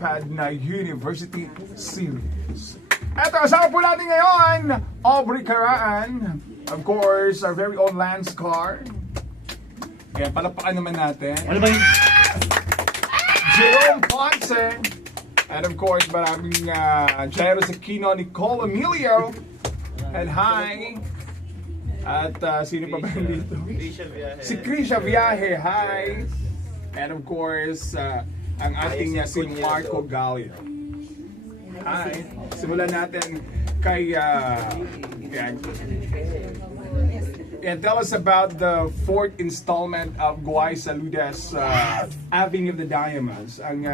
lumilipad na University Series. Eto, kasama po natin ngayon, Aubrey Caraan, of course, our very own Lance Carr. Kaya palapakan naman natin. Ano ba yun? Jerome Ponce. And of course, maraming Jairo Aquino, Nicole Emilio. And hi. At sino pa ba dito? Si Krisha Viaje, hi. And of course, ang ating si Marco Gallo. Hi. Simulan natin kay tell us about the fourth installment of Guay Saludes Avenue of the Diamonds. Ang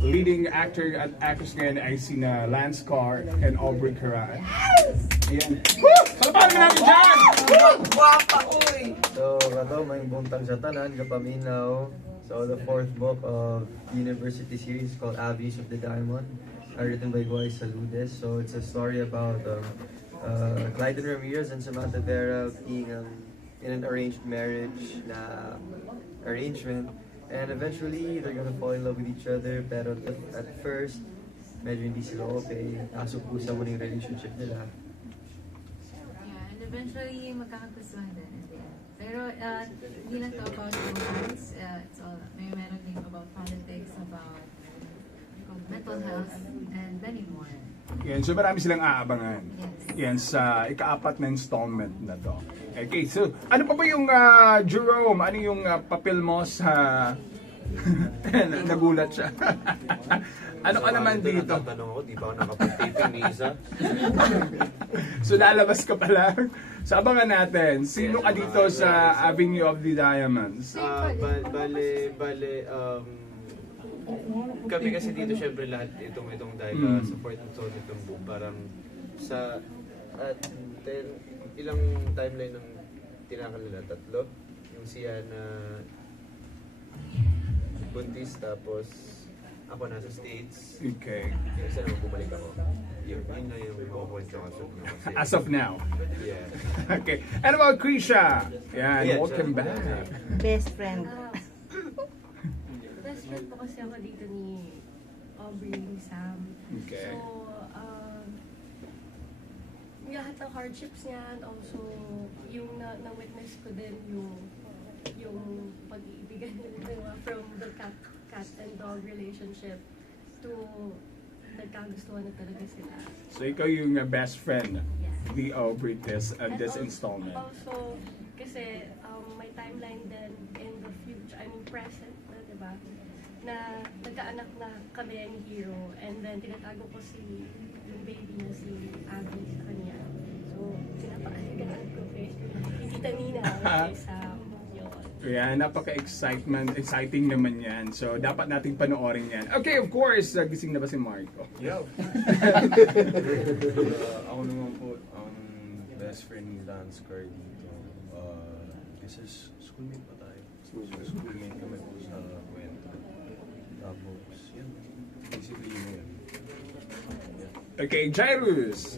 leading actor at actress ngayon ay sina Lance Carr and Aubrey Caraan. Ayan. Woo! Salamat namin dyan! Guwapa, uy! So, kato, may buntang sa tanan, kapaminaw. So, the fourth book of University series called Avenues of the Diamond, written by Guay Saludes. So, it's a story about Clyden Ramirez and Samantha Vera being in an arranged marriage na arrangement. And eventually, they're gonna fall in love with each other. Pero at first, medyo hindi sila okay. Kaso pusa mo yung relationship nila. Eventually, magkakagustuhan din at the end. Pero hindi lang to about romance. It's all, meron din about politics, about mental health, and many more. Yan, so marami silang aabangan. Yes. Yan sa ika-4 na installment na to. Okay, so ano pa ba yung Jerome? Ano yung papel mo sa... Nagulat siya. Ano ka naman dito? Tatanong ako, di ba ako nakapag-taping ni Isa? So lalabas ka pala. So abangan natin. Sino ka dito sa Avenue of the Diamonds? Kami kasi dito syempre lahat itong dahil support and so itong book parang sa ilang timeline ng tinakal nila, 3 yung siya na buntis tapos ako nasa States. Okay. Yung isa naman bumalik ako. Yun na yung point ko As of now. Yeah. Okay. And about Krisha? Yan, Yeah, welcome siya. back. Best friend. Best friend po kasi ako dito ni Aubrey, ni Sam. Okay. So, lahat ng hardships niya and also yung na-witness ko din yung pag-iibigan nila from the cat and dog relationship to nagkagustuhan na talaga sila. So ikaw yung best friend Yes. ni Aubrey this And installment. Also, kasi may timeline din in the future, I mean present na, diba? Na nagkaanak na kami ang hero and then tinatago ko yung baby na si Abby sa kanya. So, pinapakaligaan ko kay Tita Nina kay Sam. Yeah, exciting naman yan. So, dapat nating panoorin yan. Okay, of course, gising na ba si Marco? Yo! Ako naman po, ang best friend ni Lance Carr dito. Kasi schoolmate pa tayo. Schoolmate kami po sa kwento. Tapos, yun. Basically, yun yun. Yeah. Okay, Jairus!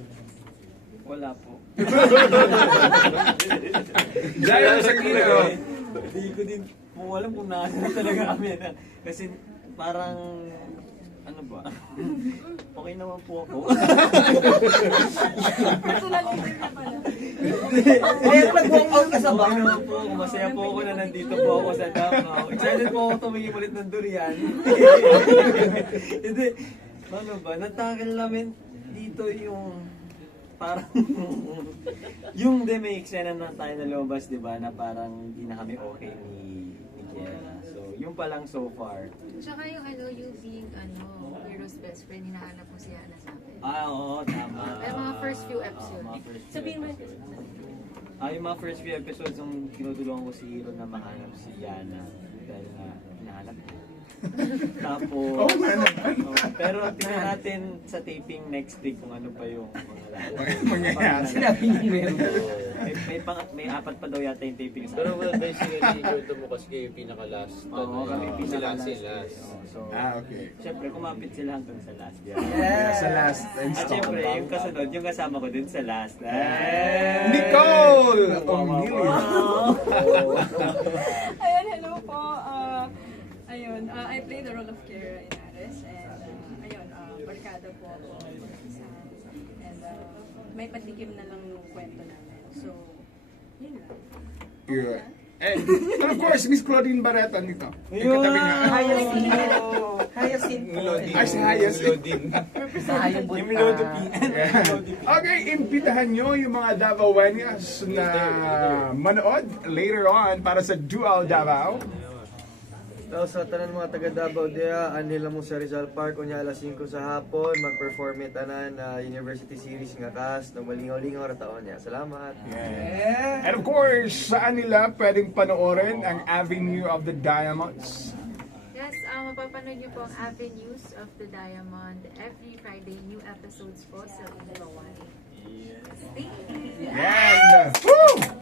Wala po. Jairus Aquino! Hindi ko din po alam kung nasaan talaga kami na. Kasi parang, ano ba? Okay naman po ako. Nag-walk out ka sa Okay naman po ako. Masaya po ako na nandito po ako sa Davao. Excited po ako tumingin ulit ng durian. Hindi. Ano ba? Natagal namin dito yung parang yung may eksena na tayo na lumabas, di ba, na parang hindi na kami okay ni Kiera. So, yung pa lang so far. Tsaka yung you being Hero's best friend, hinahanap mo si Hana sa akin. Oo, tama. Pero mga first few episodes. Mga first few Sabihin mo episodes. Yung mga first few episodes, yung tinutulungan ko si Hero na mahanap si Yana. Dahil na hinahanap ko. Tapos, Oo nga naman. pero tingnan natin sa taping next week kung ano pa yung Mangyayari. Sinabi niyo meron. may 4 pa daw yata yung taping sa Pero well, basically, kwento mo kasi kayo yung pinaka-last. Oo, kami pinaka-last. last. So, Okay. syempre, kumapit sila hanggang sa last. Yeah. Yeah, sa last At syempre, installment. yung kasunod, yung kasama ko din sa last. Nicole Emilio! Ayan, hello po. Ayun, I play the role of Kira in Ares and po ako isa. And may patikim na lang yung kwento namin. So, yun lang. Yeah. And of course, Miss Claudine Barreta dito. Yung katabi niya. Hyacinth po. Ay, si Hyacinth. Sayang po. Yung Lodo P. Okay, imbitahan nyo yung mga Davaoeñas na manood later on para sa Dual Davao. So, sa tanan mga taga Davao dia, anila mo sa Rizal Park unya alas 5 sa hapon mag-perform tanan na University Series nga cast na malingaw-lingaw ra taon niya. Salamat. And of course, saan nila pwedeng panoorin ang Avenue of the Diamonds? Yes, mapapanood niyo po ang Avenues of the Diamond every Friday, new episodes po sa Ilowan. Thank you! Yan! Woo!